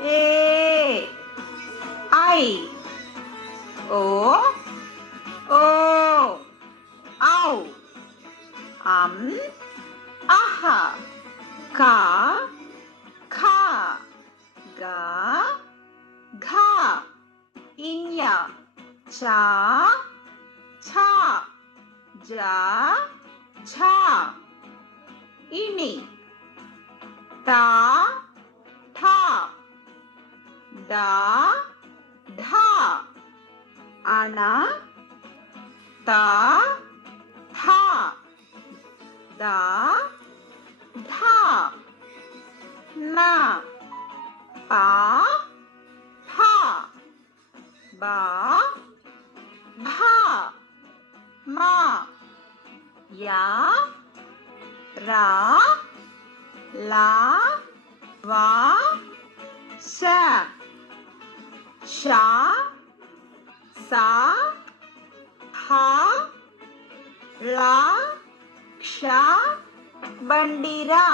ए आई ओ ओ औ अम अह का खा गा घा इन्या चा छा जा छा इनी ता ठा डा ढा आना ता था दा धा ना पा फा बा भा मा या रा ला वा शा शा सा हा ला क्षा बंडीरा।